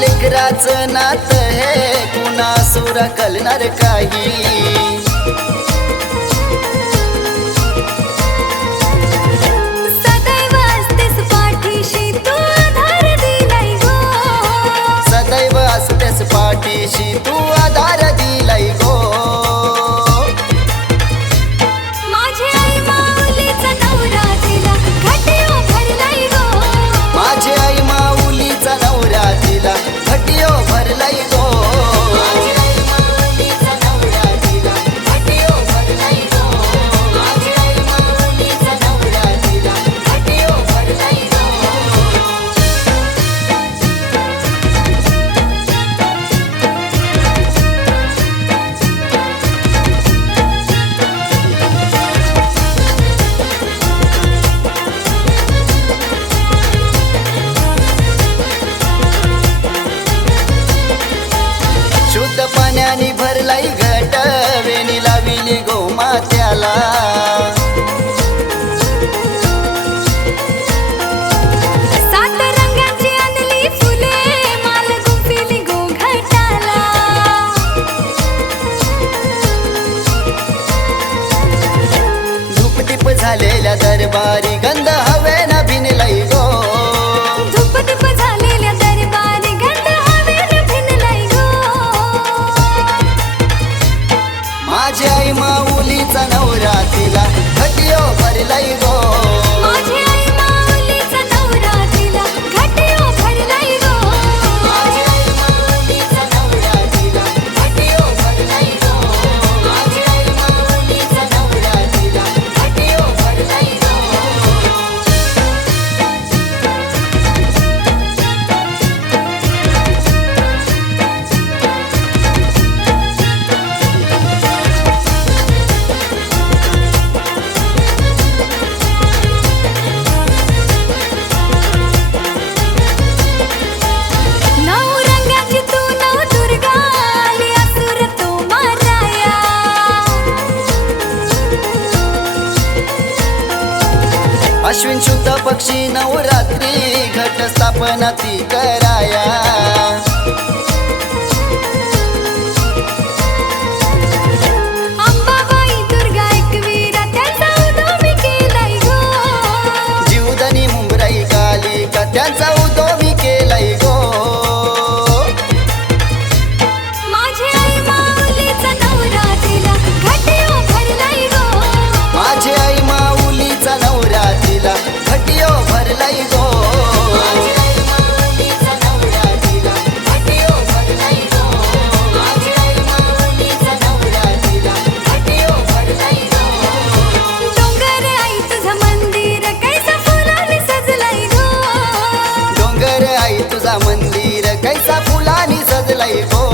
लेकराचं नात हे पुन्हा सुर कलणार काही सदैव असतेस पाठीशी तू आधार दिलाय गो सदैव असतेस पाठीशी तू आधार दिलाय गो माझी आई माऊलीचा नवरा तिला घाटियो भरलाय गो माझी आई माऊलीचा नवरा तिला घटियो भरलाय गो माझी आई माऊलीचा नवरा तिला घाटियो भरलाय गो माझी आई माऊलीचा नवरा तिला घाटियो भरलाय गो शुद्ध पाण्याने भरलाई घट वेणी लाविली गोमात्याला सात रंगाची आणली फुले माल गुंफिली गोंघटाला धूपदीप झालेल्या दरबारी गंध हवेना भिनलाई गो धुपदीप झालेल्या दरबारी गंध हवेनं भिनलाय गो माझी आई माऊलीचा नवरा तिला घटियो भरलाई गो माझी आई माऊलीचा नवरा तिला घाटियो भरलाय गो माझी आई माऊलीचा नवरा तिला घाटियो भरलाय गो माझी आई माऊलीचा नवरा तिला घाटियो भरलाय गो नऊ रंगाची तू नऊ दुर्गा आली असुर तो माराया अश्विन शुद्ध पक्षी नवरात्री घट स्थापना ती कराया अंबाबाई दुर्गा एकवीरा त्यांचा उदो मी केलाय गो जीवदनी मुंबराई काली का त्यांचा उदो मी केलाय गो माझी आई माऊलीचा नवरा तिला घाटियो भरलाय गो माझी आई माऊलीचा नवरा तिला घटियो भरलाई गो माझी आई माऊलीचा नवरा तिला घाटियो भरलाय गो माझी आई माऊलीचा नवरा तिला घाटियो भरलाय गो डोंगर आई तुझं मंदिर कैसा फुलाने सजलाय गो डोंगर आई तुझा मंदिर कैसा फुलानी सजलाई गो